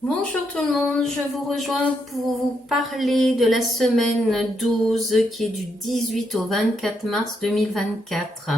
Bonjour tout le monde, je vous rejoins pour vous parler de la semaine 12 qui est du 18 au 24 mars 2024.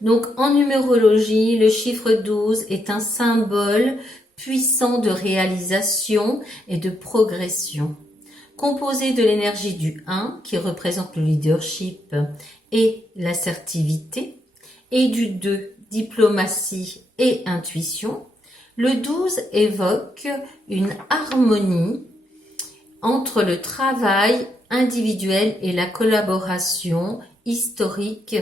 Donc en numérologie, le chiffre 12 est un symbole puissant de réalisation et de progression. Composé de l'énergie du 1 qui représente le leadership et l'assertivité et du 2, diplomatie et intuition, le 12 évoque une harmonie entre le travail individuel et la collaboration historique.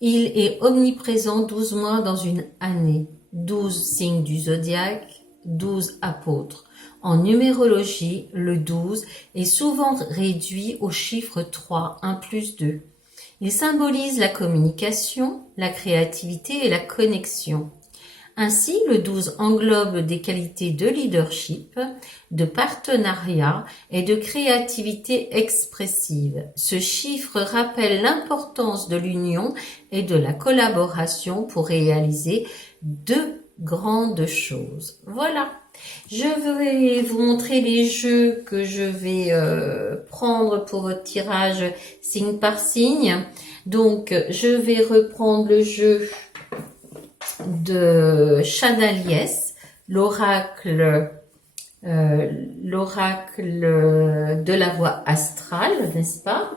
Il est omniprésent 12 mois dans une année, 12 signes du zodiaque, 12 apôtres. En numérologie, le 12 est souvent réduit au chiffre 3, 1 plus 2. Il symbolise la communication, la créativité et la connexion. Ainsi, le 12 englobe des qualités de leadership, de partenariat et de créativité expressive. Ce chiffre rappelle l'importance de l'union et de la collaboration pour réaliser de grandes choses. Voilà. Je vais vous montrer les jeux que je vais prendre pour votre tirage signe par signe. Donc, je vais reprendre le jeu de Chanaliès, l'oracle de la voie astrale, n'est-ce pas?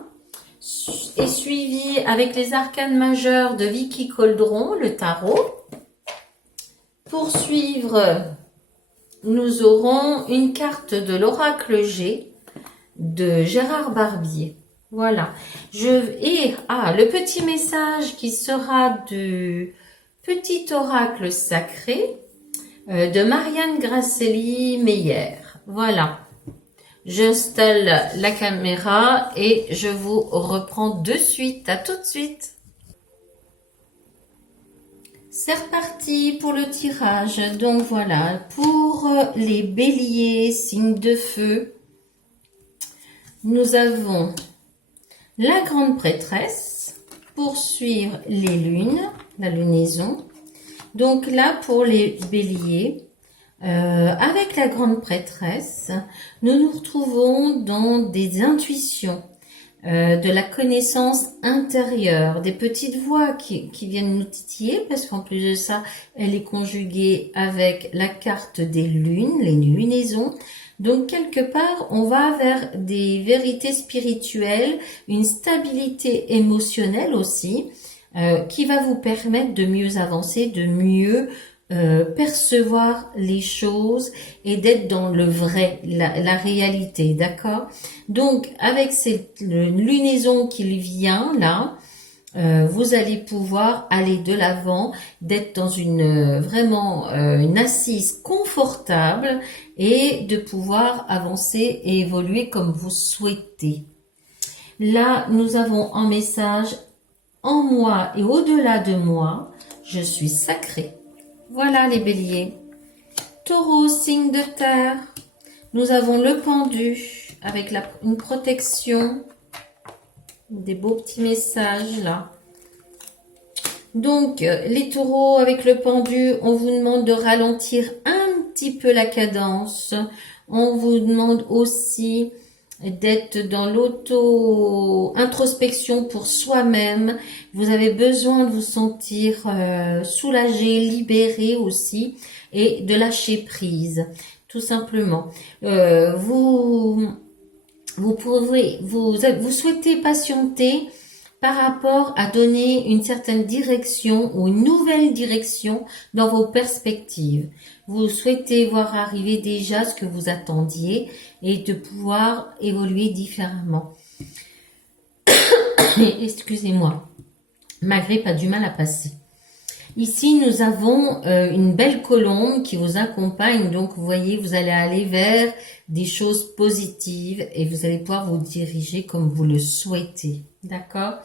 Et suivi avec les arcanes majeurs de Vicky Coldron, le tarot. Pour suivre, nous aurons une carte de l'oracle G de Gérard Barbier. Voilà. Le petit message qui sera du petit oracle sacré de Marianne Grasselli Meyer. Voilà. J'installe la caméra et je vous reprends de suite. À tout de suite. C'est reparti pour le tirage. Donc voilà, pour les béliers, signes de feu, nous avons la grande prêtresse pour suivre les lunes, la lunaison. Donc là, pour les béliers, avec la grande prêtresse, nous nous retrouvons dans des intuitions, de la connaissance intérieure, des petites voix qui viennent nous titiller, parce qu'en plus de ça, elle est conjuguée avec la carte des lunes, les lunaisons. Donc quelque part, on va vers des vérités spirituelles, une stabilité émotionnelle aussi, qui va vous permettre de mieux avancer, de mieux percevoir les choses et d'être dans le vrai, la réalité, d'accord? Donc, avec cette lunaison qui vient là, vous allez pouvoir aller de l'avant, d'être dans une assise confortable et de pouvoir avancer et évoluer comme vous souhaitez. Là, nous avons un message: en moi et au-delà de moi, je suis sacré. Voilà les béliers. Taureau, signe de terre. Nous avons le pendu avec une protection. Des beaux petits messages là. Donc, les taureaux avec le pendu, on vous demande de ralentir un petit peu la cadence. On vous demande aussi d'être dans l'auto-introspection pour soi-même. Vous avez besoin de vous sentir soulagé, libéré aussi et de lâcher prise, tout simplement. Vous souhaitez patienter par rapport à donner une certaine direction ou une nouvelle direction dans vos perspectives. Vous souhaitez voir arriver déjà ce que vous attendiez et de pouvoir évoluer différemment. Excusez-moi, ma grippe a du mal à passer. Ici, nous avons une belle colombe qui vous accompagne. Donc, vous voyez, vous allez aller vers des choses positives et vous allez pouvoir vous diriger comme vous le souhaitez. D'accord?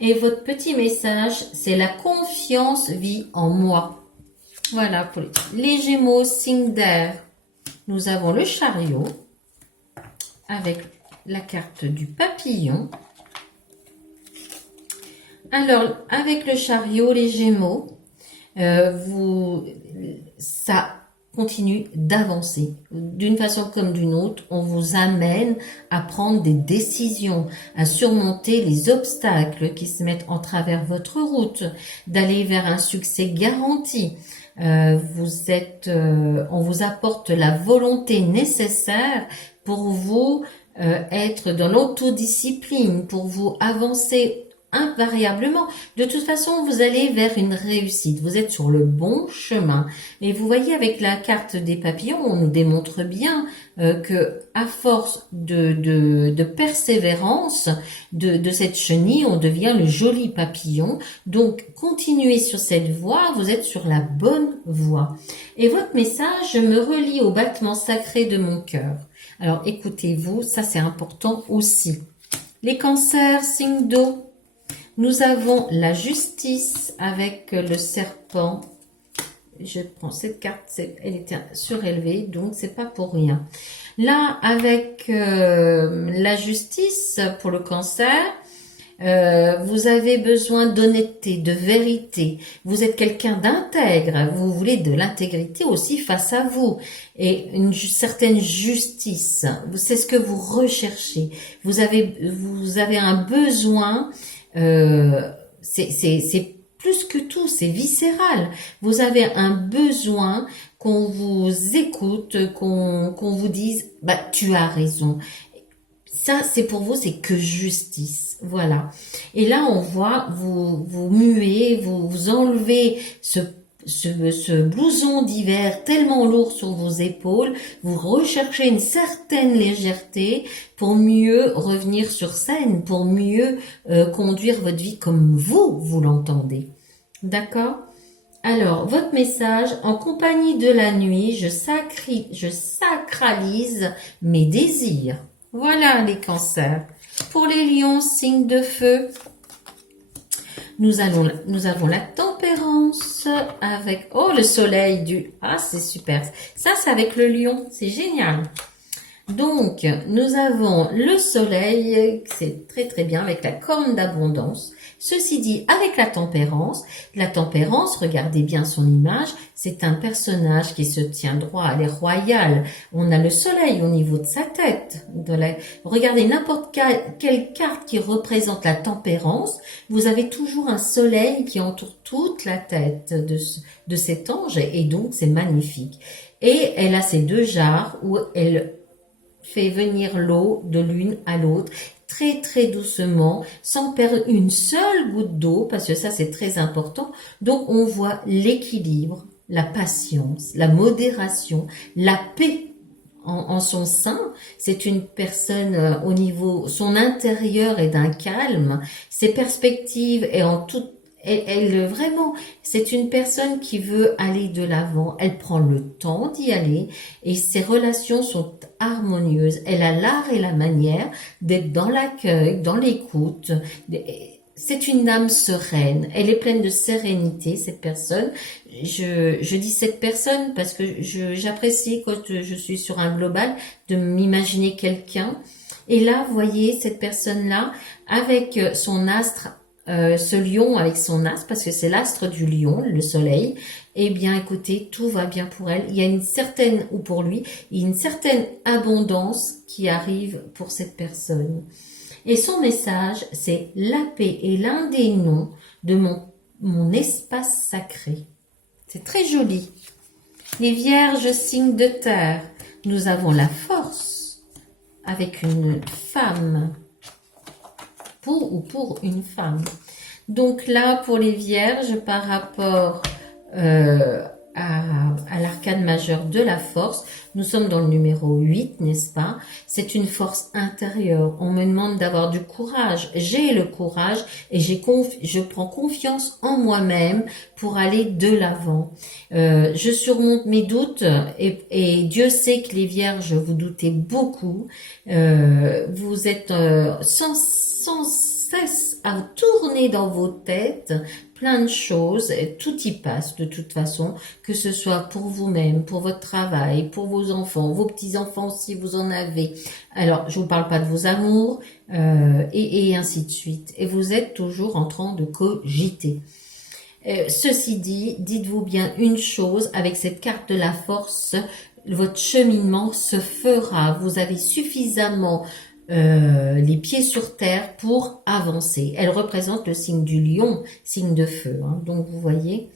Et votre petit message, c'est: la confiance vit en moi. Voilà, pour les Gémeaux, signe d'air. Nous avons le chariot avec la carte du papillon. Alors, avec le chariot, les Gémeaux, ça continue d'avancer. D'une façon comme d'une autre, on vous amène à prendre des décisions, à surmonter les obstacles qui se mettent en travers votre route, d'aller vers un succès garanti. On vous apporte la volonté nécessaire pour vous être dans l'autodiscipline, pour vous avancer invariablement. De toute façon, vous allez vers une réussite. Vous êtes sur le bon chemin. Et vous voyez, avec la carte des papillons, on nous démontre bien que à force de persévérance de cette chenille, on devient le joli papillon. Donc, continuez sur cette voie. Vous êtes sur la bonne voie. Et votre message me relie au battement sacré de mon cœur. Alors, écoutez-vous, ça c'est important aussi. Les cancers, signe d'eau. Nous avons la justice avec le serpent. Je prends cette carte, elle était surélevée, donc c'est pas pour rien. Là, avec la justice pour le cancer, vous avez besoin d'honnêteté, de vérité. Vous êtes quelqu'un d'intègre. Vous voulez de l'intégrité aussi face à vous et une certaine justice. C'est ce que vous recherchez. Vous avez un besoin. C'est plus que tout, c'est viscéral. Vous avez un besoin qu'on vous écoute, qu'on vous dise, bah tu as raison. Ça, c'est pour vous, c'est que justice. Voilà. Et là, on voit, vous muez, vous enlevez ce blouson d'hiver tellement lourd sur vos épaules. Vous recherchez une certaine légèreté pour mieux revenir sur scène, pour mieux conduire votre vie comme vous l'entendez. D'accord ? Alors, votre message, en compagnie de la nuit, je sacralise mes désirs. Voilà les cancers. Pour les lions, signe de feu, nous avons la tempérance avec, oh, le soleil ah, c'est super. Ça, c'est avec le lion. C'est génial. Donc, nous avons le soleil, c'est très très bien, avec la corne d'abondance. Ceci dit, avec la tempérance, regardez bien son image, c'est un personnage qui se tient droit, elle est royale. On a le soleil au niveau de sa tête. Regardez n'importe quelle carte qui représente la tempérance, vous avez toujours un soleil qui entoure toute la tête de cet ange, et donc c'est magnifique. Et elle a ces deux jarres où elle fait venir l'eau de l'une à l'autre, très très doucement, sans perdre une seule goutte d'eau, parce que ça c'est très important. Donc on voit l'équilibre, la patience, la modération, la paix en son sein. C'est une personne au niveau, son intérieur est d'un calme, ses perspectives est en toute elle vraiment, c'est une personne qui veut aller de l'avant, elle prend le temps d'y aller et ses relations sont harmonieuses. Elle a l'art et la manière d'être dans l'accueil, dans l'écoute. C'est une âme sereine, elle est pleine de sérénité, cette personne. Je dis cette personne parce que j'apprécie quand je suis sur un global de m'imaginer quelqu'un. Et là, vous voyez cette personne-là avec son astre, ce lion avec son astre, parce que c'est l'astre du lion, le soleil, eh bien écoutez, tout va bien pour elle. Il y a une certaine, ou pour lui, il y a une certaine abondance qui arrive pour cette personne. Et son message, c'est la paix est l'un des noms de mon espace sacré. C'est très joli. Les vierges, signes de terre, nous avons la force avec une femme. Pour une femme. Donc là, pour les vierges, par rapport à l'arcane majeure de la force, nous sommes dans le numéro 8, n'est-ce pas? C'est une force intérieure. On me demande d'avoir du courage. J'ai le courage et je prends confiance en moi-même pour aller de l'avant. Je surmonte mes doutes et Dieu sait que les vierges, vous doutez beaucoup. Vous êtes sans cesse à tourner dans vos têtes plein de choses, et tout y passe de toute façon, que ce soit pour vous-même, pour votre travail, pour vos enfants, vos petits-enfants si vous en avez. Alors, je vous parle pas de vos amours, et ainsi de suite. Et vous êtes toujours en train de cogiter. Ceci dit, dites-vous bien une chose, avec cette carte de la force, votre cheminement se fera. Vous avez suffisamment les pieds sur terre pour avancer. Elle représente le signe du lion, signe de feu. Hein. Donc vous voyez,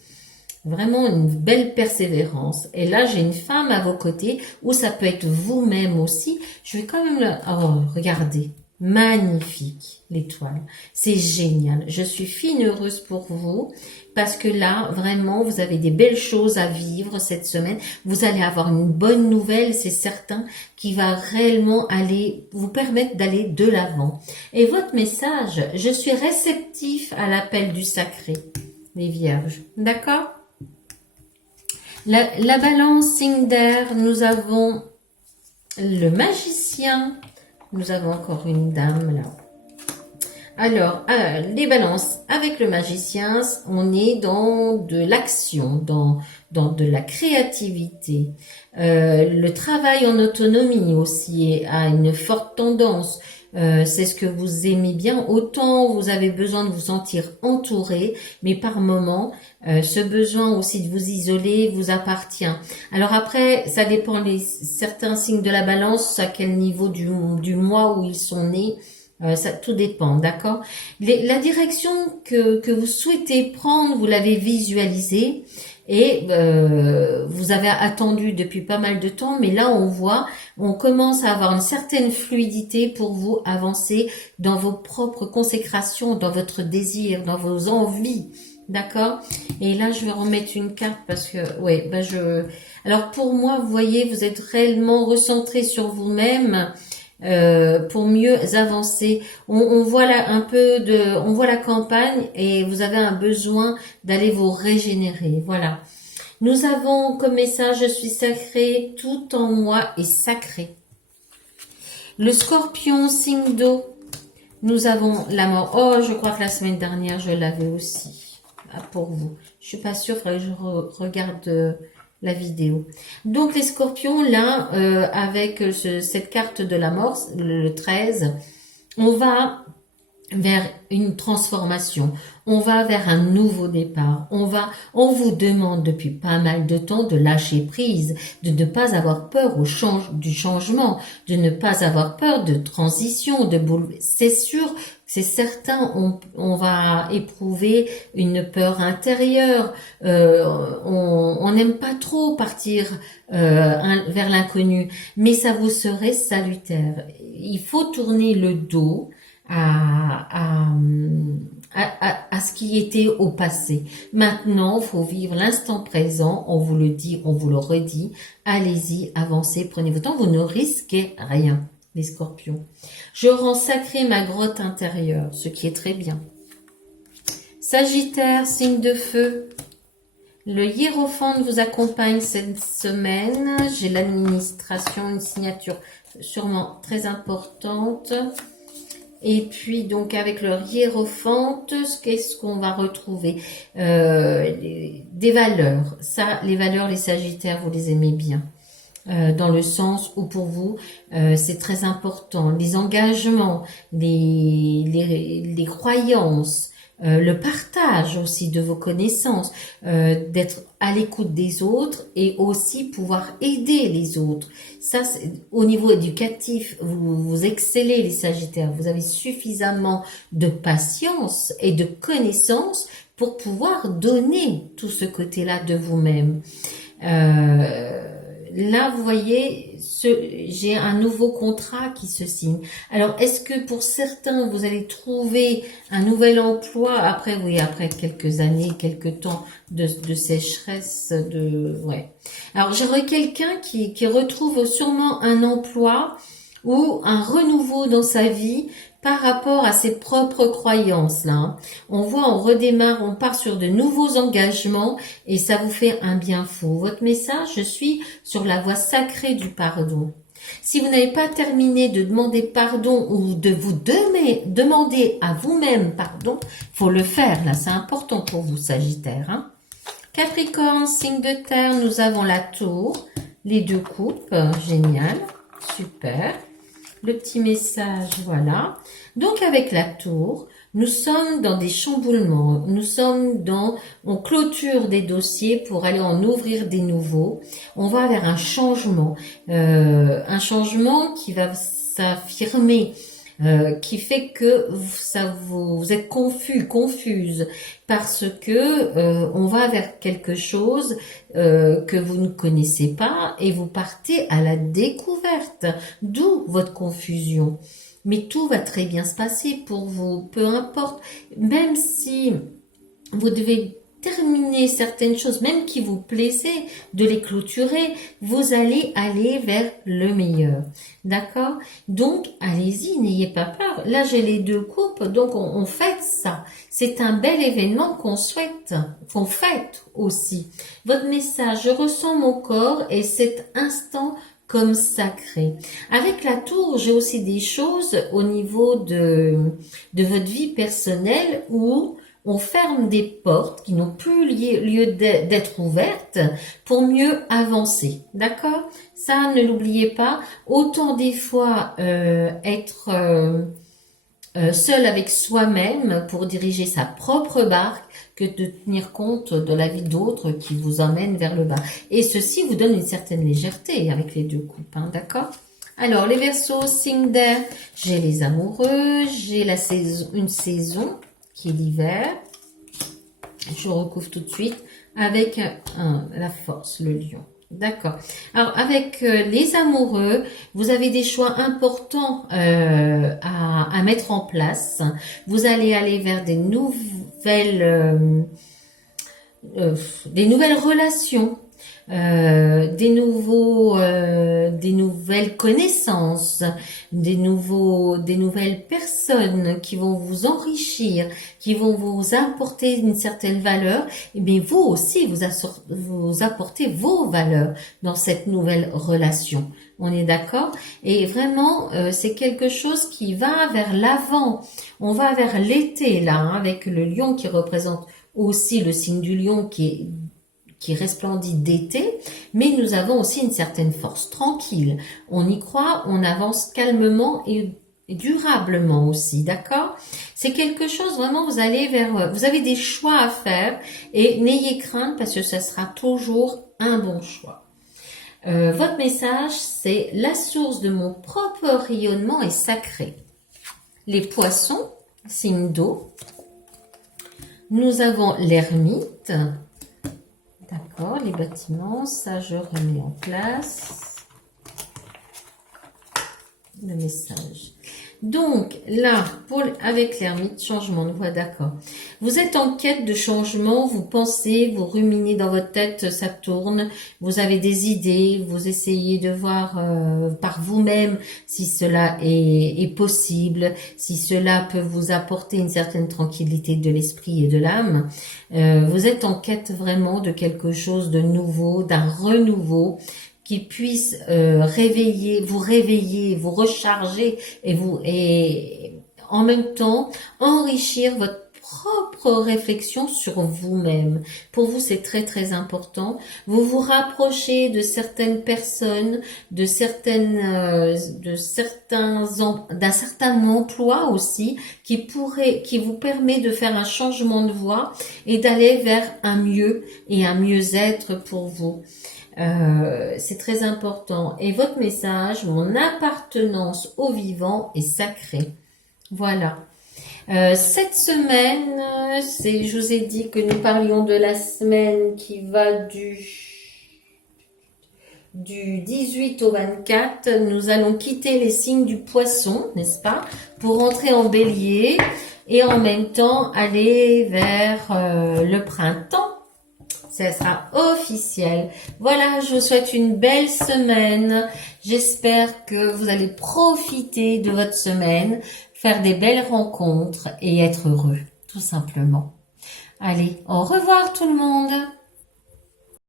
vraiment une belle persévérance. Et là, j'ai une femme à vos côtés, ou ça peut être vous-même aussi. Je vais quand même le... Oh, regardez. Magnifique, l'étoile. C'est génial. Je suis fine heureuse pour vous parce que là, vraiment, vous avez des belles choses à vivre cette semaine. Vous allez avoir une bonne nouvelle, c'est certain, qui va réellement aller vous permettre d'aller de l'avant. Et votre message, je suis réceptif à l'appel du sacré, les vierges. D'accord? La balance, signe d'air, nous avons le magicien. Nous avons encore une dame là. Alors, les balances avec le magicien, on est dans de l'action, dans de la créativité. Le travail en autonomie aussi a une forte tendance. C'est ce que vous aimez bien. Autant vous avez besoin de vous sentir entouré, mais par moment, ce besoin aussi de vous isoler vous appartient. Alors après, ça dépend certains signes de la balance, à quel niveau du mois où ils sont nés. Ça tout dépend, d'accord. La direction que vous souhaitez prendre, vous l'avez visualisée et vous avez attendu depuis pas mal de temps, mais là on commence à avoir une certaine fluidité pour vous avancer dans vos propres consécrations, dans votre désir, dans vos envies, d'accord. Et là je vais remettre une carte parce que ouais, alors pour moi, vous voyez, vous êtes réellement recentré sur vous-même. Pour mieux avancer. On voit là on voit la campagne et vous avez un besoin d'aller vous régénérer. Voilà. Nous avons comme message, je suis sacré, tout en moi est sacré. Le scorpion, signe d'eau. Nous avons la mort. Oh, je crois que la semaine dernière, je l'avais aussi. Pour vous. Je suis pas sûre, faudrait que je regarde la vidéo. Donc les scorpions là, avec cette carte de la mort, le 13, on va vers une transformation, on va vers un nouveau départ, on vous demande depuis pas mal de temps de lâcher prise, de ne pas avoir peur du changement, de ne pas avoir peur de transition, de bouleversement. C'est sûr, c'est certain, on va éprouver une peur intérieure, on n'aime pas trop partir vers l'inconnu, mais ça vous serait salutaire. Il faut tourner le dos à ce qui était au passé. Maintenant, il faut vivre l'instant présent. On vous le dit, on vous le redit. Allez-y, avancez, prenez votre temps. Vous ne risquez rien, les scorpions. Je rends sacrée ma grotte intérieure, ce qui est très bien. Sagittaire, signe de feu. Le hiérophante vous accompagne cette semaine. J'ai l'administration, une signature sûrement très importante. Et puis, donc, avec le hiérophante, qu'est-ce qu'on va retrouver? Des valeurs. Ça, les valeurs, les sagittaires, vous les aimez bien. Dans le sens où pour vous, c'est très important. Les engagements, les croyances, le partage aussi de vos connaissances, d'être à l'écoute des autres et aussi pouvoir aider les autres. Ça, au niveau éducatif, vous excellez les Sagittaires. Vous avez suffisamment de patience et de connaissances pour pouvoir donner tout ce côté-là de vous-même. Là, vous voyez, j'ai un nouveau contrat qui se signe. Alors, est-ce que pour certains, vous allez trouver un nouvel emploi après quelques années, quelques temps de sécheresse, ouais. Alors, j'aurais quelqu'un qui retrouve sûrement un emploi ou un renouveau dans sa vie par rapport à ses propres croyances là. Hein. On voit, on redémarre, on part sur de nouveaux engagements et ça vous fait un bien fou. Votre message, je suis sur la voie sacrée du pardon. Si vous n'avez pas terminé de demander pardon ou de vous demander à vous-même pardon, faut le faire là, c'est important pour vous Sagittaire. Hein. Capricorne, signe de terre, nous avons la tour, les deux coupes, génial, super. Le petit message, voilà. Donc avec la tour, Nous sommes dans des chamboulements, on clôture des dossiers pour aller en ouvrir des nouveaux. On va vers un changement qui va s'affirmer, qui fait que vous êtes confuse, parce que on va vers quelque chose que vous ne connaissez pas et vous partez à la découverte, d'où votre confusion. Mais tout va très bien se passer pour vous, peu importe, même si vous devez terminer certaines choses, même qui vous plaisaient, de les clôturer, vous allez aller vers le meilleur. D'accord? Donc, allez-y, n'ayez pas peur. Là, j'ai les 2 coupes, donc on fête ça. C'est un bel événement qu'on fête aussi. Votre message, je ressens mon corps et cet instant comme sacré. Avec la tour, j'ai aussi des choses au niveau de votre vie personnelle où on ferme des portes qui n'ont plus lieu d'être ouvertes pour mieux avancer. D'accord? Ça, ne l'oubliez pas. Autant des fois être seul avec soi-même pour diriger sa propre barque que de tenir compte de la vie d'autres qui vous emmènent vers le bas. Et ceci vous donne une certaine légèreté avec les 2 coupes, hein, d'accord? Alors, les Verseaux, signe d'air, j'ai les amoureux, j'ai une saison qui est l'hiver. Je recouvre tout de suite avec la force, le lion. D'accord. Alors, avec les amoureux, vous avez des choix importants à mettre en place. Vous allez aller vers des nouvelles relations, des nouvelles connaissances, des nouvelles personnes qui vont vous enrichir, qui vont vous apporter une certaine valeur. Et bien vous aussi, vous apportez vos valeurs dans cette nouvelle relation. On est d'accord? Et vraiment, c'est quelque chose qui va vers l'avant. On va vers l'été là, hein, avec le lion qui représente aussi le signe du lion qui resplendit d'été, mais nous avons aussi une certaine force tranquille. On y croit, on avance calmement et durablement aussi, d'accord? C'est quelque chose vraiment, vous avez des choix à faire et n'ayez crainte parce que ça sera toujours un bon choix. Votre message, c'est la source de mon propre rayonnement est sacrée. Les poissons, signe d'eau. Nous avons l'ermite. D'accord, les bâtiments, ça je remets en place. Le message. Donc là, avec l'ermite, changement de voie, d'accord. Vous êtes en quête de changement, vous pensez, vous ruminez dans votre tête, ça tourne, vous avez des idées, vous essayez de voir par vous-même si cela est possible, si cela peut vous apporter une certaine tranquillité de l'esprit et de l'âme. Vous êtes en quête vraiment de quelque chose de nouveau, d'un renouveau, qui puisse vous réveiller, vous recharger et en même temps enrichir votre propre réflexion sur vous-même. Pour vous, c'est très très important. Vous vous rapprochez de certaines personnes, d'un certain emploi aussi qui vous permet de faire un changement de voie et d'aller vers un mieux et un mieux-être pour vous. C'est très important. Et votre message, mon appartenance au vivant est sacrée. Voilà. Cette semaine, je vous ai dit que nous parlions de la semaine qui va du 18 au 24. Nous allons quitter les signes du poisson, n'est-ce pas, pour entrer en bélier et en même temps aller vers le printemps. Ça sera officiel. Voilà, je vous souhaite une belle semaine. J'espère que vous allez profiter de votre semaine, faire des belles rencontres et être heureux, tout simplement. Allez, au revoir tout le monde.